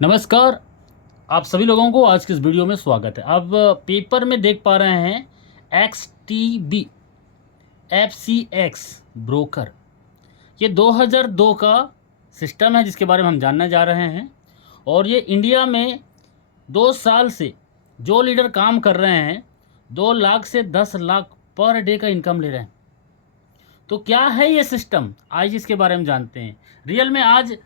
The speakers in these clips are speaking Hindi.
नमस्कार। आप सभी लोगों को आज की इस वीडियो में स्वागत है। अब पेपर में देख पा रहे हैं XTB FCX ब्रोकर, ये 2002 का सिस्टम है जिसके बारे में हम जानने जा रहे हैं। और ये इंडिया में 2 साल से जो लीडर काम कर रहे हैं 2 लाख से 10 लाख पर डे का इनकम ले रहे हैं। तो क्या है ये सिस्टम, आज इसके बारे में जानते हैं। रियल में आज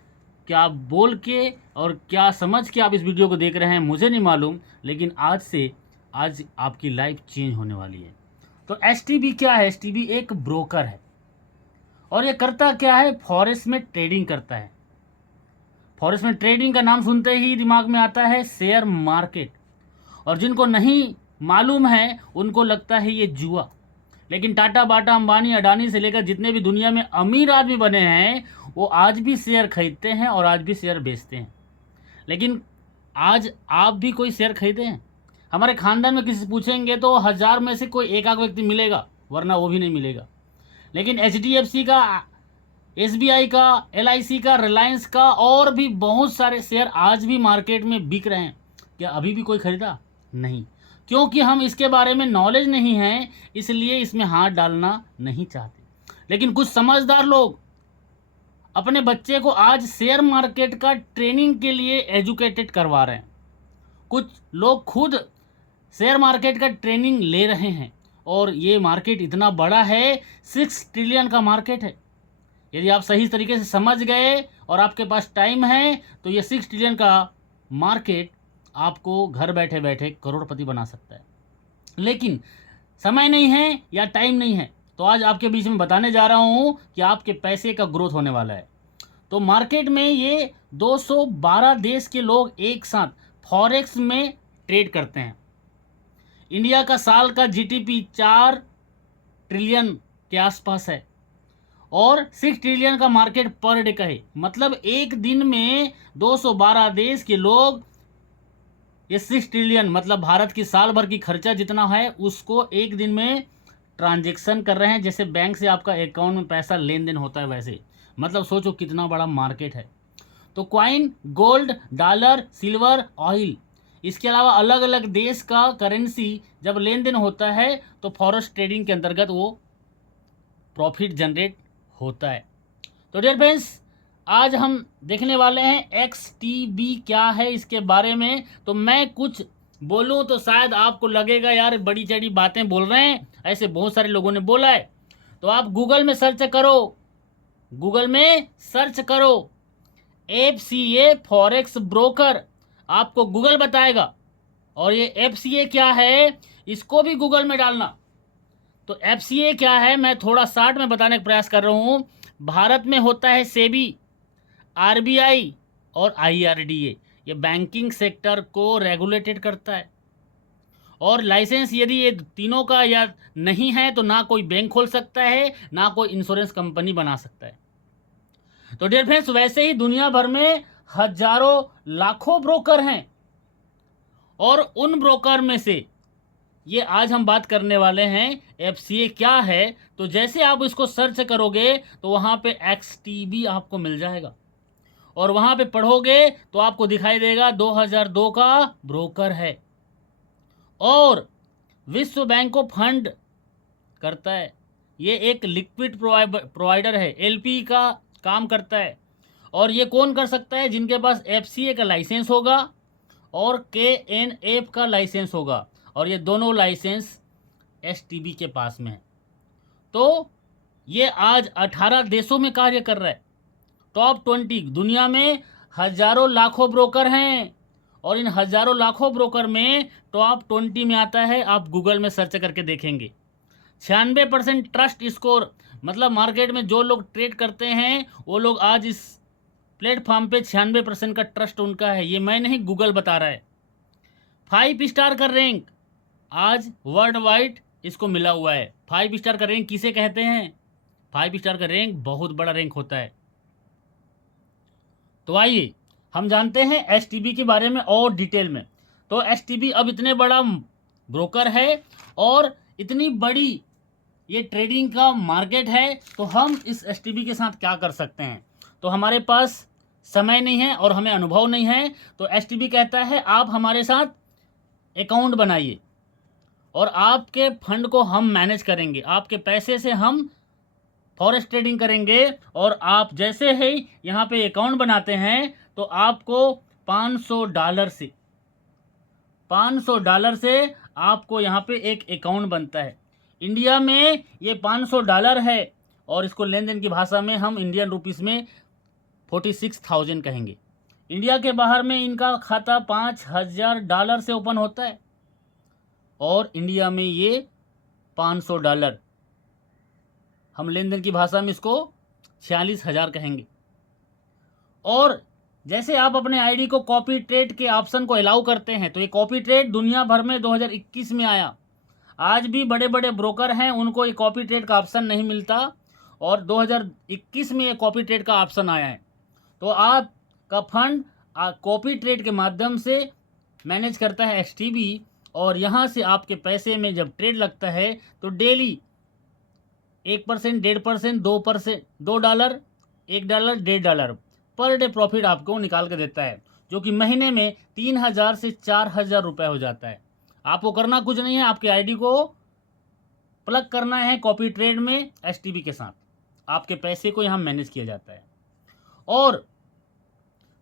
क्या बोल के और क्या समझ के आप इस वीडियो को देख रहे हैं मुझे नहीं मालूम, लेकिन आज आपकी लाइफ चेंज होने वाली है। तो एसटीबी क्या है? एसटीबी एक ब्रोकर है और ये करता क्या है? फॉरेक्स में ट्रेडिंग करता है। फॉरेक्स में ट्रेडिंग का नाम सुनते ही दिमाग में आता है शेयर मार्केट, और जिनको नहीं मालूम है उनको लगता है ये जुआ। लेकिन टाटा, बाटा, अंबानी, अडानी से लेकर जितने भी दुनिया में अमीर आदमी बने हैं वो आज भी शेयर खरीदते हैं और आज भी शेयर बेचते हैं। लेकिन आज आप भी कोई शेयर खरीदे हैं? हमारे खानदान में किसी से पूछेंगे तो 1000 में से कोई एक आध व्यक्ति मिलेगा, वरना वो भी नहीं मिलेगा। लेकिन HDFC का, SBI का, LIC का, रिलायंस का और भी बहुत सारे शेयर आज भी मार्केट में बिक रहे हैं। क्या अभी भी कोई खरीदा? नहीं, क्योंकि हम इसके बारे में नॉलेज नहीं है, इसलिए इसमें हाथ डालना नहीं चाहते। लेकिन कुछ समझदार लोग अपने बच्चे को आज शेयर मार्केट का ट्रेनिंग के लिए एजुकेटेड करवा रहे हैं। कुछ लोग खुद शेयर मार्केट का ट्रेनिंग ले रहे हैं और ये मार्केट इतना बड़ा है, 6 ट्रिलियन का मार्केट है। यदि आप सही तरीके से समझ गए और आपके पास टाइम है तो ये 6 ट्रिलियन का मार्केट आपको घर बैठे बैठे करोड़पति बना सकता है। लेकिन समय नहीं है या टाइम नहीं है, तो आज आपके बीच में बताने जा रहा हूँ कि आपके पैसे का ग्रोथ होने वाला है। तो मार्केट में ये 212 देश के लोग एक साथ फॉरेक्स में ट्रेड करते हैं। इंडिया का साल का GDP 4 ट्रिलियन के आसपास है और 6 ट्रिलियन का मार्केट पर डे का है। मतलब एक दिन में 212 देश के लोग ये 6 ट्रिलियन, मतलब भारत की साल भर की खर्चा जितना है उसको एक दिन में ट्रांजैक्शन कर रहे हैं। जैसे बैंक से आपका अकाउंट में पैसा लेन देन होता है वैसे। मतलब सोचो कितना बड़ा मार्केट है। तो coin, gold, dollar, silver, oil, इसके अलावा अलग अलग देश का करेंसी जब लेन देन होता है तो फॉरेक्स ट्रेडिंग के अंतर्गत वो प्रॉफिट जनरेट होता है। तो डियर फ्रेंड्स, आज हम देखने वाले हैं XTB क्या है इसके बारे में। तो मैं कुछ बोलूं तो शायद आपको लगेगा यार बड़ी चढ़ी बातें बोल रहे हैं, ऐसे बहुत सारे लोगों ने बोला है। तो आप गूगल में सर्च करो, FCA फॉरेक्स ब्रोकर, आपको गूगल बताएगा। और ये FCA क्या है इसको भी गूगल में डालना। तो FCA क्या है मैं थोड़ा शार्ट में बताने का प्रयास कर रहा हूँ। भारत में होता है सेबी, RBI और IRDA, ये बैंकिंग सेक्टर को रेगुलेटेड करता है। और लाइसेंस यदि ये तीनों का या नहीं है तो ना कोई बैंक खोल सकता है, ना कोई इंश्योरेंस कंपनी बना सकता है। तो डियर फ्रेंड्स, वैसे ही दुनिया भर में हजारों लाखों ब्रोकर हैं और उन ब्रोकर में से ये आज हम बात करने वाले हैं FCA क्या है। तो जैसे आप इसको सर्च करोगे तो वहाँ पे XTB आपको मिल जाएगा और वहाँ पे पढ़ोगे तो आपको दिखाई देगा 2002 का ब्रोकर है और विश्व बैंक को फंड करता है। ये एक लिक्विड प्रोवाइडर है, LP का काम करता है। और ये कौन कर सकता है? जिनके पास FCA का लाइसेंस होगा और KNF का लाइसेंस होगा, और ये दोनों लाइसेंस STB के पास में है। तो ये आज 18 देशों में कार्य कर रहा है। टॉप 20 दुनिया में हजारों लाखों ब्रोकर हैं और इन हजारों लाखों ब्रोकर में टॉप 20 में आता है, आप गूगल में सर्च करके देखेंगे। 96% ट्रस्ट स्कोर, मतलब मार्केट में जो लोग ट्रेड करते हैं वो लोग आज इस प्लेटफॉर्म पे 96% का ट्रस्ट उनका है। ये मैं नहीं, गूगल बता रहा है। 5 स्टार का रैंक आज वर्ल्ड वाइड इसको मिला हुआ है। 5 स्टार का रैंक किसे कहते हैं? 5 स्टार का रैंक बहुत बड़ा रैंक होता है। तो आइए हम जानते हैं STB के बारे में और डिटेल में। तो STB अब इतने बड़ा ब्रोकर है और इतनी बड़ी ये ट्रेडिंग का मार्केट है, तो हम इस STB के साथ क्या कर सकते हैं? तो हमारे पास समय नहीं है और हमें अनुभव नहीं है, तो एसटीबी कहता है आप हमारे साथ अकाउंट बनाइए और आपके फंड को हम मैनेज करेंगे, आपके पैसे से हम फॉरेक्स ट्रेडिंग करेंगे। और आप जैसे ही यहाँ पे अकाउंट बनाते हैं तो आपको $500 से आपको यहाँ पे एक अकाउंट बनता है। इंडिया में ये $500 है और इसको लेन देन की भाषा में हम इंडियन रुपीस में 46,000 कहेंगे। इंडिया के बाहर में इनका खाता $5,000 से ओपन होता है और इंडिया में ये $500, हम लेन देन की भाषा में इसको 46,000 कहेंगे। और जैसे आप अपने आईडी को कॉपी ट्रेड के ऑप्शन को अलाउ करते हैं, तो ये कॉपी ट्रेड दुनिया भर में 2021 में आया। आज भी बड़े बड़े ब्रोकर हैं, उनको ये कॉपी ट्रेड का ऑप्शन नहीं मिलता और 2021 में ये कॉपी ट्रेड का ऑप्शन आया है। तो आपका फंड कॉपी ट्रेड के माध्यम से मैनेज करता है एसटीबी, और यहाँ से आपके पैसे में जब ट्रेड लगता है तो डेली 1%, 1.5%, 2%, $2, $1, $1.5 पर डे प्रॉफिट आपको निकाल के देता है, जो कि महीने में 3,000 से 4,000 रुपये हो जाता है। आपको करना कुछ नहीं है, आपके आईडी को प्लग करना है कॉपी ट्रेड में एसटीबी के साथ, आपके पैसे को यहाँ मैनेज किया जाता है। और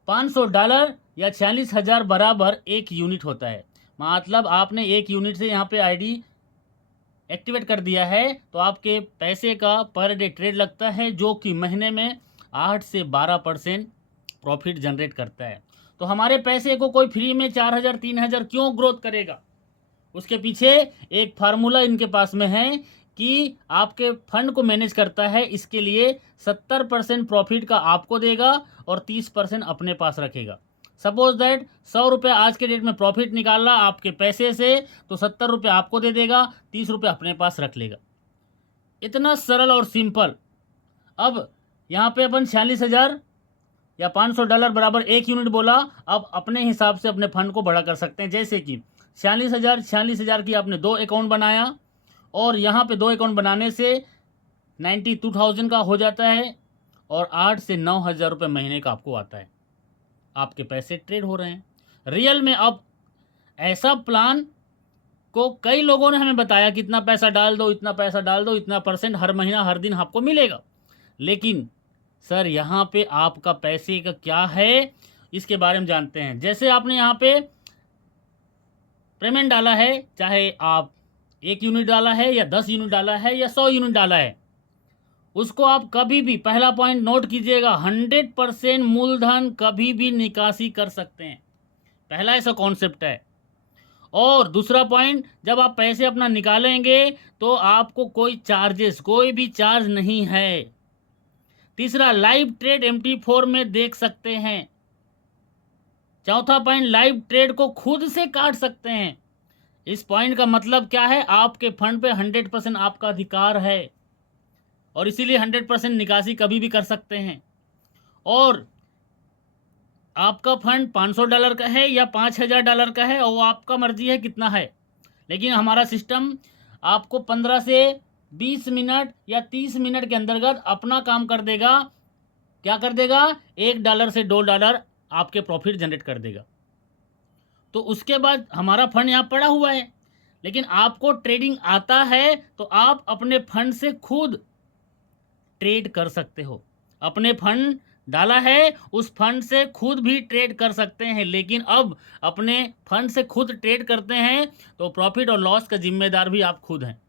$500 या 46,000 बराबर एक यूनिट होता है। मतलब आपने एक यूनिट से यहाँ पे आईडी एक्टिवेट कर दिया है तो आपके पैसे का पर डे ट्रेड लगता है, जो कि महीने में 8 से 12% प्रॉफिट जनरेट करता है। तो हमारे पैसे को कोई फ्री में 4,000 3,000 क्यों ग्रोथ करेगा? उसके पीछे एक फार्मूला इनके पास में है कि आपके फंड को मैनेज करता है, इसके लिए 70% प्रॉफिट का आपको देगा और 30% अपने पास रखेगा। सपोज दैट 100 रुपये आज के डेट में प्रॉफिट निकाला आपके पैसे से, तो 70 रुपये आपको दे देगा, 30 रुपये अपने पास रख लेगा। इतना सरल और सिंपल। अब यहाँ पे अपन 46,000 या $500 बराबर एक यूनिट बोला। अब अपने हिसाब से अपने फंड को बड़ा कर सकते हैं, जैसे कि 46,000 की आपने 2 अकाउंट बनाया और यहाँ पे 2 अकाउंट बनाने से 92,000 का हो जाता है और 8 से 9,000 रुपये महीने का आपको आता है। आपके पैसे ट्रेड हो रहे हैं रियल में। अब ऐसा प्लान को कई लोगों ने हमें बताया कि इतना पैसा डाल दो, इतना पैसा डाल दो, इतना % हर महीना हर दिन आपको मिलेगा। लेकिन सर यहाँ पे आपका पैसे का क्या है, इसके बारे में जानते हैं। जैसे आपने यहाँ पे पेमेंट डाला है, चाहे आप 1 यूनिट डाला है या 10 यूनिट डाला है या 100 यूनिट डाला है, उसको आप कभी भी, पहला पॉइंट नोट कीजिएगा, 100% मूलधन कभी भी निकासी कर सकते हैं। पहला ऐसा कॉन्सेप्ट है। और दूसरा पॉइंट, जब आप पैसे अपना निकालेंगे तो आपको कोई भी चार्ज नहीं है। तीसरा, लाइव ट्रेड MT4 में देख सकते हैं। चौथा पॉइंट, लाइव ट्रेड को खुद से काट सकते हैं। इस पॉइंट का मतलब क्या है? आपके फंड पे 100% आपका अधिकार है और इसीलिए 100% निकासी कभी भी कर सकते हैं। और आपका फंड $500 का है या $5,000 का है, और वो आपका मर्जी है कितना है। लेकिन हमारा सिस्टम आपको 15 से 20 मिनट या 30 मिनट के अंतर्गत अपना काम कर देगा। क्या कर देगा? $1 से $2 आपके प्रॉफिट जनरेट कर देगा। तो उसके बाद हमारा फंड यहाँ पड़ा हुआ है, लेकिन आपको ट्रेडिंग आता है तो आप अपने फंड से खुद ट्रेड कर सकते हो। अपने फंड डाला है, उस फंड से खुद भी ट्रेड कर सकते हैं। लेकिन अब अपने फंड से खुद ट्रेड करते हैं तो प्रॉफिट और लॉस का जिम्मेदार भी आप खुद हैं।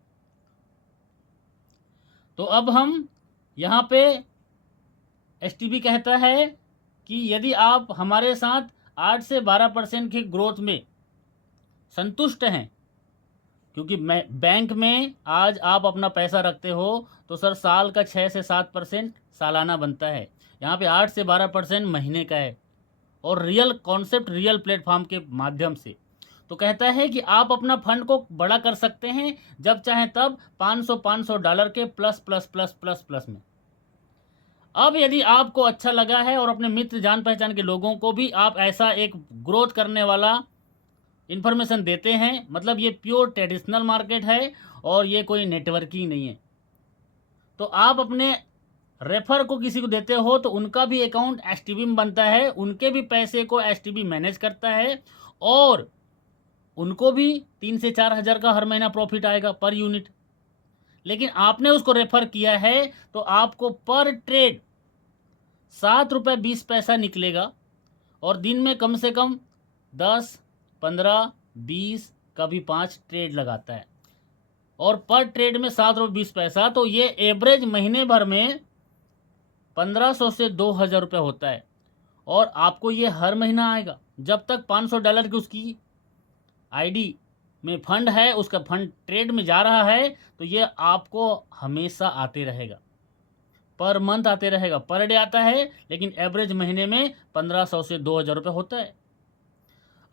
तो अब हम यहाँ पे एसटीबी कहता है कि यदि आप हमारे साथ 8 से 12% की ग्रोथ में संतुष्ट हैं, क्योंकि बैंक में आज आप अपना पैसा रखते हो तो सर साल का 6 से 7% सालाना बनता है, यहाँ पे 8 से 12% महीने का है, और रियल कॉन्सेप्ट रियल प्लेटफॉर्म के माध्यम से। तो कहता है कि आप अपना फंड को बड़ा कर सकते हैं जब चाहें तब, $500 के plus plus plus plus plus में। अब यदि आपको अच्छा लगा है और अपने मित्र जान पहचान के लोगों को भी आप ऐसा एक ग्रोथ करने वाला इन्फॉर्मेशन देते हैं, मतलब ये प्योर ट्रेडिशनल मार्केट है और ये कोई नेटवर्किंग नहीं है, तो आप अपने रेफर को किसी को देते हो तो उनका भी अकाउंट एसटीबी में बनता है, उनके भी पैसे को एसटीबी मैनेज करता है और उनको भी 3 से 4 हज़ार का हर महीना प्रॉफिट आएगा पर यूनिट। लेकिन आपने उसको रेफर किया है तो आपको पर ट्रेड 7 रुपये 20 पैसा निकलेगा और दिन में कम से कम 10, 15, 20 कभी 5 ट्रेड लगाता है और पर ट्रेड में 7 रुपये 20 पैसा, तो ये एवरेज महीने भर में 1500 से 2000 रुपये होता है और आपको ये हर महीना आएगा। जब तक $500 की उसकी आईडी में फंड है, उसका फंड ट्रेड में जा रहा है, तो ये आपको हमेशा आते रहेगा, पर मंथ आते रहेगा, पर डे आता है, लेकिन एवरेज महीने में 1500 से 2000 रुपये होता है।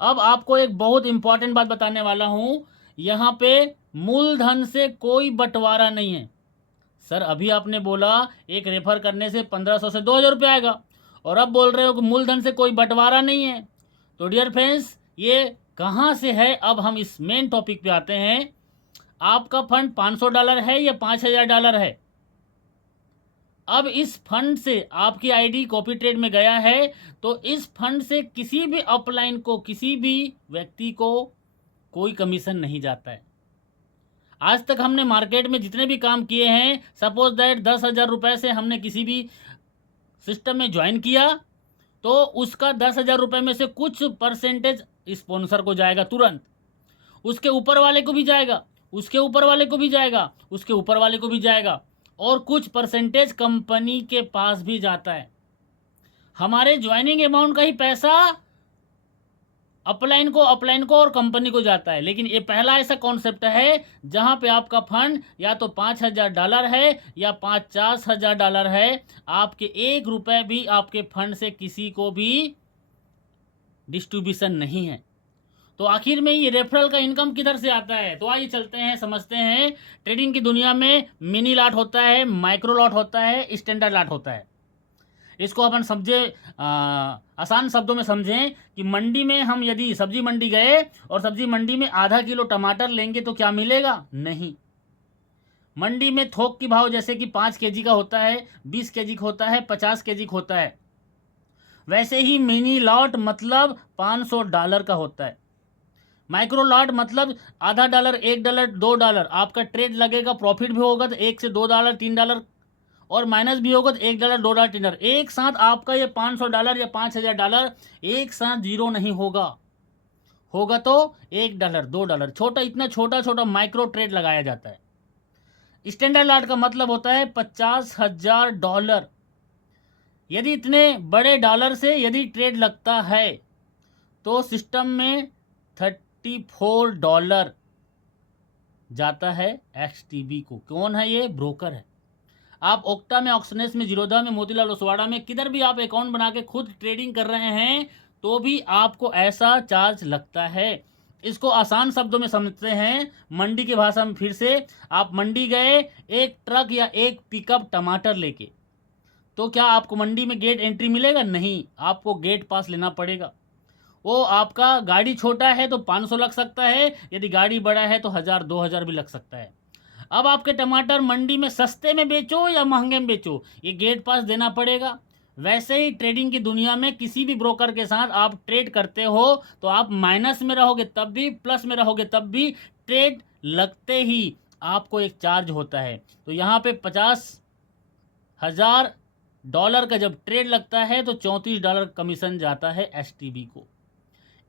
अब आपको एक बहुत इंपॉर्टेंट बात बताने वाला हूँ, यहाँ पे मूलधन से कोई बंटवारा नहीं है। सर अभी आपने बोला एक रेफर करने से 1500 से 2000 रुपये आएगा और अब बोल रहे हो कि मूलधन से कोई बंटवारा नहीं है। तो डियर फ्रेंड्स, ये कहाँ से है? अब हम इस मेन टॉपिक पे आते हैं। आपका फंड $500 है या $5000 है? अब इस फंड से आपकी आईडी कॉपी ट्रेड में गया है तो इस फंड से किसी भी अपलाइन को, किसी भी व्यक्ति को कोई कमीशन नहीं जाता है। आज तक हमने मार्केट में जितने भी काम किए हैं, सपोज दैट 10,000 रुपये से हमने किसी भी सिस्टम में ज्वाइन किया तो उसका 10,000 रुपये में से कुछ परसेंटेज स्पॉन्सर को जाएगा तुरंत, उसके ऊपर वाले को भी जाएगा, उसके ऊपर वाले को भी जाएगा, उसके ऊपर वाले को भी जाएगा और कुछ परसेंटेज कंपनी के पास भी जाता है। हमारे ज्वाइनिंग अमाउंट का ही पैसा अपलाइन को और कंपनी को जाता है। लेकिन ये पहला ऐसा कॉन्सेप्ट है जहां पे आपका फंड या तो $5,000 है या $50,000 है, आपके 1 रुपये भी आपके फंड से किसी को भी डिस्ट्रीब्यूशन नहीं है। तो आखिर में ये रेफरल का इनकम किधर से आता है? तो आइए चलते हैं, समझते हैं। ट्रेडिंग की दुनिया में मिनी लॉट होता है, माइक्रो लॉट होता है, स्टैंडर्ड लॉट होता है। इसको अपन समझे, आसान शब्दों में समझें कि मंडी में हम यदि सब्जी मंडी गए और सब्जी मंडी में आधा किलो टमाटर लेंगे तो क्या मिलेगा? नहीं। मंडी में थोक की भाव जैसे कि 5 केजी का होता है, 20 केजी का होता है, 50 केजी का होता है, वैसे ही मिनी लॉट मतलब $500 का होता है। माइक्रो लॉट मतलब आधा डॉलर, $1, $2 आपका ट्रेड लगेगा, प्रॉफिट भी होगा तो $1 से $2, $3 और माइनस भी होगा तो $1, $2, $3। एक साथ आपका ये $500 या $5,000 एक साथ जीरो नहीं होगा, होगा तो $1, $2 छोटा, इतना छोटा छोटा माइक्रो ट्रेड लगाया जाता है। स्टैंडर्ड लॉट का मतलब होता है $50,000। यदि इतने बड़े डॉलर से यदि ट्रेड लगता है तो सिस्टम में $34 जाता है एक्सटीबी को। कौन है ये? ब्रोकर है। आप ओक्टा में, ऑक्सनेस में, जीरोधा में, मोतीलाल ओसवाड़ा में, किधर भी आप अकाउंट बना के खुद ट्रेडिंग कर रहे हैं तो भी आपको ऐसा चार्ज लगता है। इसको आसान शब्दों में समझते हैं, मंडी की भाषा में फिर से। आप मंडी गए एक ट्रक या एक पिकअप टमाटर लेके, तो क्या आपको मंडी में गेट एंट्री मिलेगा? नहीं, आपको गेट पास लेना पड़ेगा। वो आपका गाड़ी छोटा है तो 500 लग सकता है, यदि गाड़ी बड़ा है तो 1000, 2000 भी लग सकता है। अब आपके टमाटर मंडी में सस्ते में बेचो या महंगे में बेचो, ये गेट पास देना पड़ेगा। वैसे ही ट्रेडिंग की दुनिया में किसी भी ब्रोकर के साथ आप ट्रेड करते हो तो आप माइनस में रहोगे तब भी, प्लस में रहोगे तब भी, ट्रेड लगते ही आपको एक चार्ज होता है। तो यहाँ पे $50,000 का जब ट्रेड लगता है तो $34 कमीशन जाता है एसटीबी को।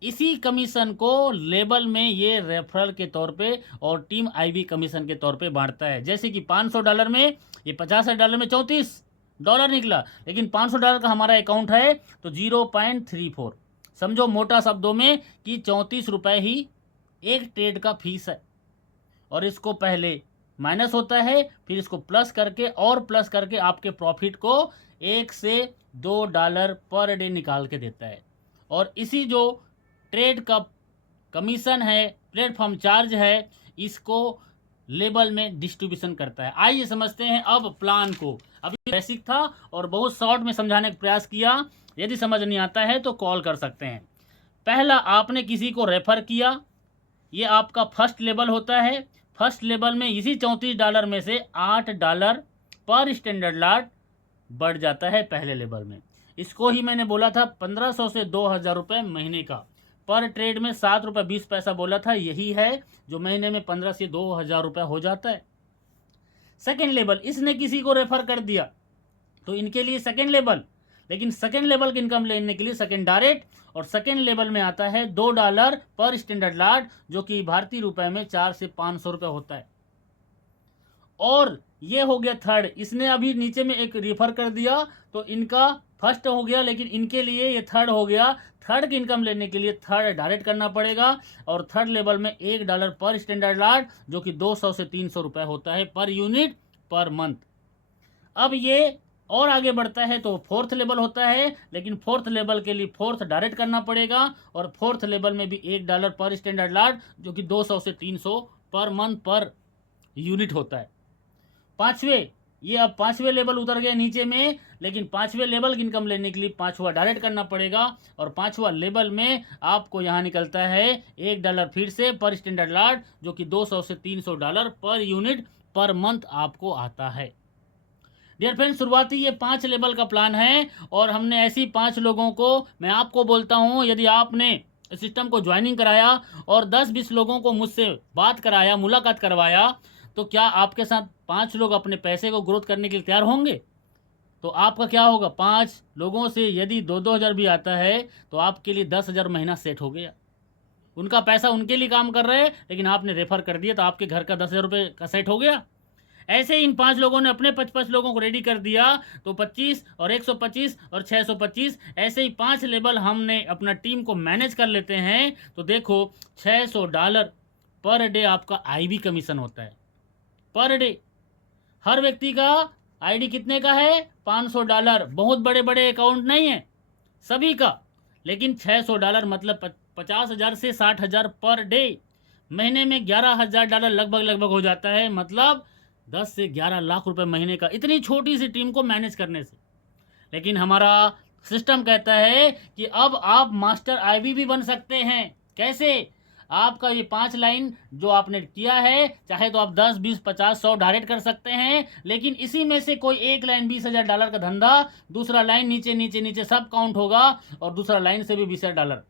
इसी कमीशन को लेबल में ये रेफरल के तौर पे और टीम आईबी कमीशन के तौर पे बांटता है। जैसे कि $500 में, ये $50,000 में $34 निकला, लेकिन $500 का हमारा अकाउंट है तो 0.34, समझो मोटा शब्दों में कि ₹34 ही एक ट्रेड का फीस है। और इसको पहले माइनस होता है, फिर इसको प्लस करके और प्लस करके आपके प्रॉफिट को $1 से $2 पर डे निकाल के देता है। और इसी जो ट्रेड का कमीशन है, प्लेटफॉर्म चार्ज है, इसको लेबल में डिस्ट्रीब्यूशन करता है। आइए समझते हैं अब प्लान को। अभी बेसिक था और बहुत शॉर्ट में समझाने का प्रयास किया। यदि समझ नहीं आता है तो कॉल कर सकते हैं। पहला, आपने किसी को रेफर किया, ये आपका फर्स्ट लेवल होता है। फर्स्ट लेवल में इसी $34 में से $8 पर स्टैंडर्ड लॉट बढ़ जाता है पहले लेवल में। इसको ही मैंने बोला था 1500 से 2000 रुपये महीने का। पर ट्रेड में 7 रुपये 20 पैसा बोला था, यही है जो महीने में 15 से 2000 रुपये हो जाता है। सेकेंड लेवल, इसने किसी को रेफर कर दिया तो इनके लिए सेकेंड लेवल। लेकिन सेकेंड लेवल की इनकम लेने के लिए सेकेंड डायरेक्ट, और सेकेंड लेवल में आता है $2 पर स्टैंडर्ड लॉट, जो कि भारतीय रुपए में 400 से 500 रुपये होता है। और ये हो गया थर्ड, इसने अभी नीचे में एक रेफर कर दिया तो इनका फर्स्ट हो गया, लेकिन इनके लिए ये थर्ड हो गया। थर्ड की इनकम लेने के लिए थर्ड डायरेक्ट करना पड़ेगा, और थर्ड लेवल में $1 पर स्टैंडर्ड लॉट, जो कि 200 से 300 रुपये होता है पर यूनिट पर मंथ। अब ये और आगे बढ़ता है तो फोर्थ लेवल होता है, लेकिन फोर्थ लेवल के लिए फोर्थ डायरेक्ट करना पड़ेगा, और फोर्थ लेवल में भी $1 पर स्टैंडर्ड लॉट, जो कि 200 से 300 पर मंथ पर यूनिट होता है। पांचवे, ये अब पांचवे लेवल उतर गए नीचे में, लेकिन पांचवे लेवल की इनकम लेने के लिए पांचवा डायरेक्ट करना पड़ेगा, और पांचवा लेवल में आपको यहाँ निकलता है $1 फिर से पर स्टैंडर्ड लॉट, जो कि 200 से $300 पर यूनिट पर मंथ आपको आता है। डियर फ्रेंड्स, शुरुआती ये 5 लेवल का प्लान है, और हमने ऐसी 5 लोगों को, मैं आपको बोलता हूँ, यदि आपने सिस्टम को ज्वाइनिंग कराया और 10-20 लोगों को मुझसे बात कराया, मुलाकात करवाया, तो क्या आपके साथ 5 लोग अपने पैसे को ग्रोथ करने के लिए तैयार होंगे? तो आपका क्या होगा, 5 लोगों से यदि 2-2 हज़ार भी आता है तो आपके लिए 10,000 महीना सेट हो गया। उनका पैसा उनके लिए काम कर रहे हैं, लेकिन आपने रेफर कर दिया तो आपके घर का 10,000 रुपये का सेट हो गया। ऐसे इन 5 लोगों ने अपने 55 लोगों को रेडी कर दिया, तो 25 और 125 और 625, ऐसे ही 5 लेवल हमने अपना टीम को मैनेज कर लेते हैं। तो देखो, $600 पर डे आपका आईबी कमीशन होता है पर डे। हर व्यक्ति का आईडी कितने का है, $500। बहुत बड़े बड़े अकाउंट नहीं है सभी का, लेकिन $600 मतलब 50,000 से 60,000 पर डे। महीने में $11,000 लगभग हो जाता है, मतलब 10 से 11 लाख रुपए महीने का, इतनी छोटी सी टीम को मैनेज करने से। लेकिन हमारा सिस्टम कहता है कि अब आप मास्टर आईबी भी बन सकते हैं। कैसे? आपका ये 5 लाइन जो आपने किया है, चाहे तो आप 10, 20, 50, 100 डायरेक्ट कर सकते हैं, लेकिन इसी में से कोई एक लाइन $20,000 का धंधा, दूसरा लाइन नीचे नीचे नीचे सब काउंट होगा, और दूसरा लाइन से भी $20,000,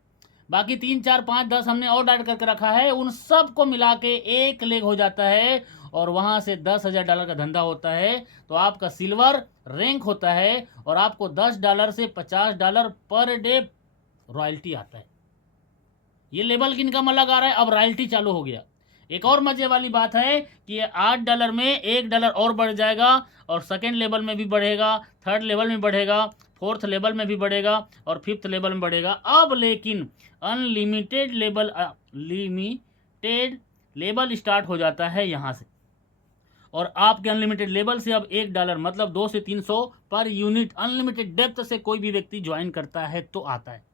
बाकी 3, 4, 5, 10 हमने और डायरेक्ट करके रखा है, उन सब को मिला के एक लेग हो जाता है, और वहाँ से $10,000 का धंधा होता है। तो आपका सिल्वर रैंक होता है, और आपको $10 से $50 पर डे रॉयल्टी आता है। ये लेवल की इनकम अलग आ रहा है, अब रॉयल्टी चालू हो गया। एक और मजे वाली बात है कि ये $8 में $1 और बढ़ जाएगा, और सेकेंड लेवल में भी बढ़ेगा, थर्ड लेवल में बढ़ेगा, फोर्थ लेवल में भी बढ़ेगा, और फिफ्थ लेवल में बढ़ेगा। अब लेकिन अनलिमिटेड लेवल स्टार्ट हो जाता है यहाँ से, और आपके अनलिमिटेड लेवल से अब $1 मतलब 2 से 300 पर यूनिट अनलिमिटेड डेप्थ से कोई भी व्यक्ति ज्वाइन करता है तो आता है।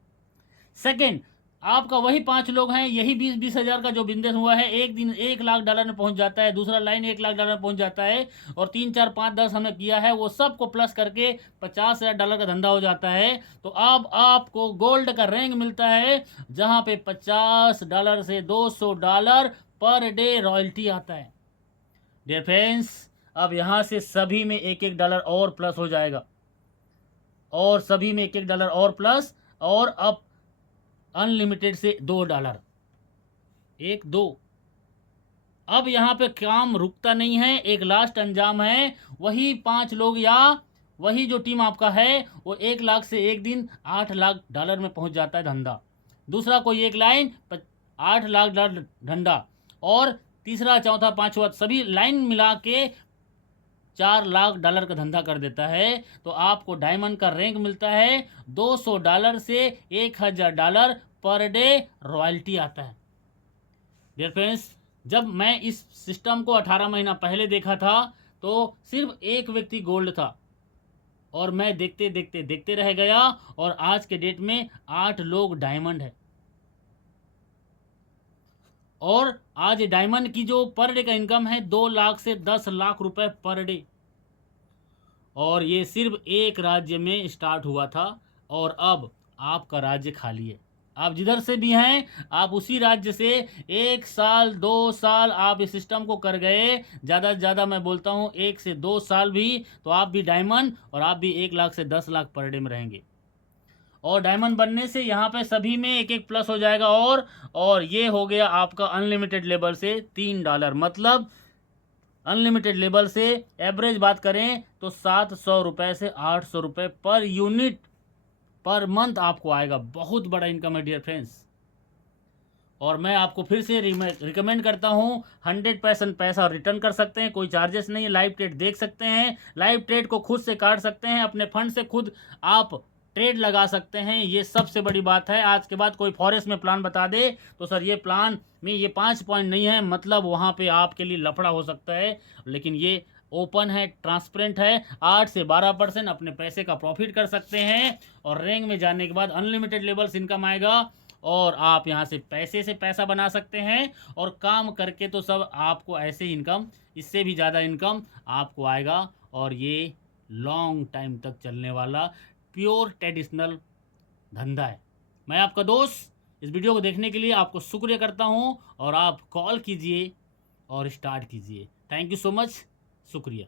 सेकेंड, आपका वही 5 लोग हैं, यही 20-20 हज़ार का जो बिजनेस हुआ है, एक दिन $1,00,000 में पहुंच जाता है, दूसरा लाइन $1,00,000 में पहुंच जाता है, और 3, 4, 5, 10 हमने किया है, वो सबको प्लस करके $50,000 का धंधा हो जाता है। तो अब आपको गोल्ड का रैंक मिलता है, जहां पे $50 से $200 पर डे रॉयल्टी आता है। डियर फ्रेंड्स, अब यहाँ से सभी में $1-1 और प्लस हो जाएगा, और सभी में $1-1 और प्लस, और अब अनलिमिटेड से $2, 1, 2। अब यहाँ पे काम रुकता नहीं है, एक लास्ट अंजाम है। वही 5 लोग या वही जो टीम आपका है, वो 1 लाख से एक दिन $8 लाख में पहुंच जाता है धंधा। दूसरा कोई एक लाइन $8 लाख धंधा, और तीसरा, चौथा, पांचवा सभी लाइन मिला के $4 लाख का धंधा कर देता है। तो आपको डायमंड का रैंक मिलता है, $200 से $1,000 पर डे रॉयल्टी आता है। डियर फ्रेंड्स, जब मैं इस सिस्टम को 18 महीना पहले देखा था तो सिर्फ एक व्यक्ति गोल्ड था, और मैं देखते देखते देखते रह गया, और आज के डेट में 8 लोग डायमंड है, और आज डायमंड की जो पर डे का इनकम है 2 लाख से 10 लाख रुपए पर डे, और ये सिर्फ एक राज्य में स्टार्ट हुआ था, और अब आपका राज्य खाली है। आप जिधर से भी हैं, आप उसी राज्य से 1 साल 2 साल आप इस सिस्टम को कर गए, ज़्यादा से ज़्यादा मैं बोलता हूँ 1 से 2 साल भी, तो आप भी डायमंड और आप भी 1 लाख से 10 लाख पर डे में रहेंगे। और डायमंड बनने से यहाँ पे सभी में एक एक प्लस हो जाएगा। और ये हो गया आपका अनलिमिटेड लेवल से $3, मतलब अनलिमिटेड लेवल से एवरेज बात करें तो 700 रुपये से 800 रुपये पर यूनिट पर मंथ आपको आएगा। बहुत बड़ा इनकम है डियर फ्रेंड्स। और मैं आपको फिर से रिकमेंड करता हूँ, 100% पैसा रिटर्न कर सकते हैं, कोई चार्जेस नहीं है। लाइव ट्रेड देख सकते हैं, लाइव ट्रेड को खुद से काट सकते हैं, अपने फंड से खुद आप ट्रेड लगा सकते हैं। ये सबसे बड़ी बात है। आज के बाद कोई फॉरेस्ट में प्लान बता दे तो सर ये प्लान में ये 5 पॉइंट नहीं है, मतलब वहाँ पे आपके लिए लफड़ा हो सकता है। लेकिन ये ओपन है, ट्रांसपेरेंट है। 8 से 12% अपने पैसे का प्रॉफिट कर सकते हैं और रैंक में जाने के बाद अनलिमिटेड लेवल्स इनकम आएगा और आप यहाँ से पैसा बना सकते हैं। और काम करके तो सब आपको ऐसे इनकम, इससे भी ज़्यादा इनकम आपको आएगा। और ये लॉन्ग टाइम तक चलने वाला प्योर ट्रेडिशनल धंधा है। मैं आपका दोस्त इस वीडियो को देखने के लिए आपको शुक्रिया करता हूँ और आप कॉल कीजिए और स्टार्ट कीजिए। थैंक यू सो मच, शुक्रिया।